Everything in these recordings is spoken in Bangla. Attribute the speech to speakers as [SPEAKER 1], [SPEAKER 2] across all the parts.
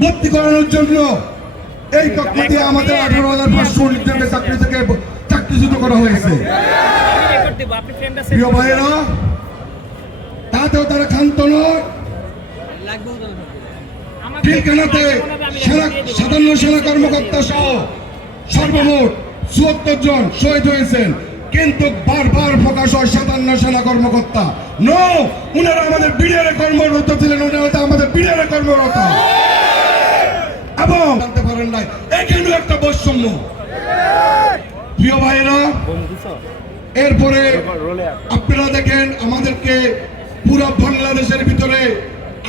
[SPEAKER 1] ভর্তি করানোর জন্য এই পক্ষ দিয়ে আমাদের আঠারো হাজার পাঁচশো উনিশজনকে চাকরি থেকে চাকরিচ্যুত করা হয়েছে। প্রিয় তাতেও তারা ক্ষান্ত সাধারণ সেনা কর্মকর্তা সহ সর্বমোট চুয়াত্তর জন শহীদ হয়েছেন। কিন্তু বারবার প্রকাশ হয় সাতান্ন সেনা কর্মকর্তা। নো, উনারা আমাদের বিডিআর কর্মরত ছিলেন, উনারা আমাদের বিডিআর কর্মরত। এরপরে আপনারা দেখেন আমাদেরকে পুরো বাংলাদেশের ভিতরে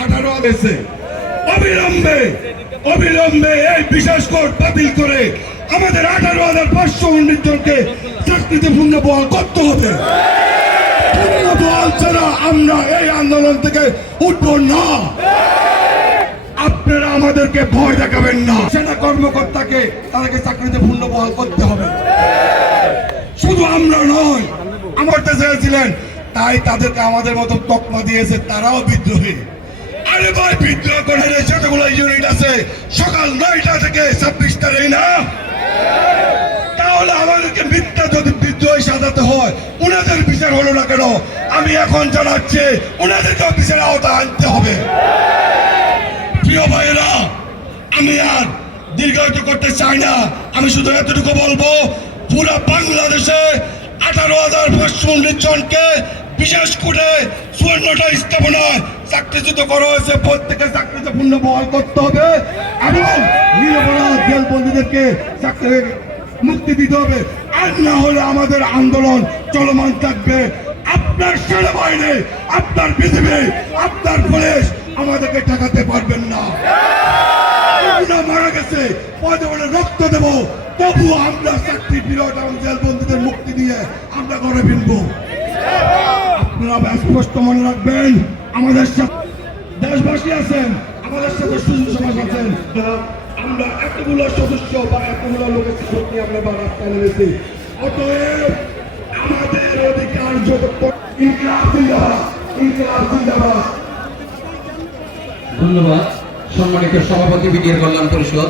[SPEAKER 1] আঠারো দেশে অবিলম্বে অবিলম্বে এই বিশেষ কোর্ট বাতিল করে আমাদের আঠারো হাজার পাঁচশো উনিশ জনকে চাকরিতে পূর্ণ বহাল করতে হবে। পূর্ণ বহাল ছাড়া আমরা এই আন্দোলন থেকে উঠবো না। আমাদেরকে ভয় দেখাবেন না। সেনা কর্মকর্তাকে তাদেরকে চাকরিতে পূর্ণ বহাল করতে হবে। শুধু আমরা নয়, আমার দেশে ছিলেন তাই তাদেরকে আমাদের মতো তকমা দিয়েছে তারাও বিদ্রোহী। আরে ভাই, বিদ্রোহ করে ইউনিট আছে, সকাল নয়টা থেকে ছাব্বিশ তারিখ না? তাহলে আমাদেরকে মিথ্যা যদি বিদ্রোহী সাজাতে হয়, ওনাদের বিচার হলো না কেন? আমি এখন জানাচ্ছি ওনাদেরকে বিচার আওতা আনতে হবে। প্রিয় ভাইয়েরা, আমি আর দীর্ঘায়িত করতে চাই না। আমি শুধু এতটুকু বলব, পুরো বাংলাদেশে আঠারো হাজার পাঁচশো উনিশ জনকে বিশেষ করে চুয়ান্নটা স্থাপনায় চাকরিচ্যুত করা হয়েছে। প্রত্যেকের চাকরিতে পূর্ণ বহাল করতে হবে এবং নিরপরাধ জেল বন্দীদেরকে চাকরি মুক্তি দিতে হবে। আর না হলে আমাদের আন্দোলন চলমান থাকবে। আপনার সেনাবাহিনী, আপনার পৃথিবী আপনার তবু আমরা এবং মুক্তি দিয়ে আমরা আপনারা স্পষ্ট মনে রাখবেন, আমাদের সাথে দেশবাসী আছেন, আমাদের সাথে সুযোগ সমাজ আছেন। আমরা এতগুলো সদস্য বা এতগুলো লোকের সুযোগ আমরা বা রাস্তায় নেমেছি। অতএব আমাদের অধিকার
[SPEAKER 2] ধন্যবাদ। সম্মানিত সভাপতি, বিডিআর কল্যাণ পরিষদ।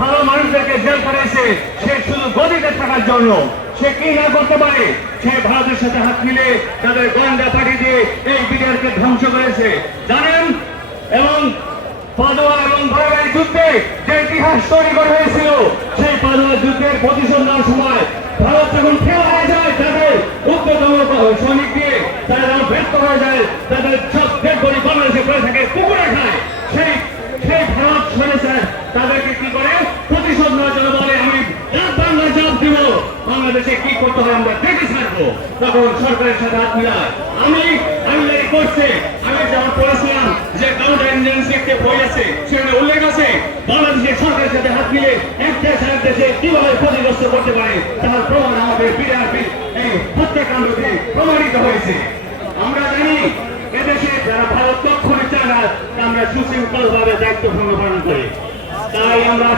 [SPEAKER 3] ভালো মানুষদেরকে জেল করেছে সে শুধু গদিতে থাকার জন্য। সে কি না করতে পারে? সে ভারতের সাথে হাত মিলে তাদের গোয়েন্দা পাঠিয়ে দিয়ে এই বিডিআরকে ধ্বংস করেছে। জানেন? এবং পাদোয়া এবং ভাইয়ের যুদ্ধে যে ইতিহাস তৈরি করা হয়েছিল, সেই পাদোয়া যুদ্ধের প্রতিশোধ নেওয়ার সময় ভারত যখন ফেল হয়ে যায়, তাদের উদ্যোতম সৈনিক দিয়ে তারা যখন ব্যর্থ হয়ে যায়, তাদের সব দেশ বড়ি বাংলাদেশে করে থাকে, কুকুরে খায়। সেই সেই ভারত সরেছে। তাদেরকে কি করে বাংলাদেশে কি করতে হয় আমরা দেখে থাকব তখন সরকারের সাথে হাত মিলায় আমি আমি করছে আমি যেমন পড়েছিলাম যে কাউন্টার ইঞ্জিনিয়ারিং বই আছে, সেখানে উল্লেখ আছে, বাংলাদেশের সরকারের সাথে হাত মিলে এক দেশ এক দেশে কীভাবে ক্ষতিগ্রস্ত করতে পারে, তার প্রমাণ আমাদের বিরাট এই হত্যাকাণ্ডতে প্রমাণিত হয়েছে। আমরা জানি, এদেশে যারা ভারত কখনই চায় আমরা সুশৃঙ্খল ভাবে দায়িত্ব পালন করে। তাই আমরা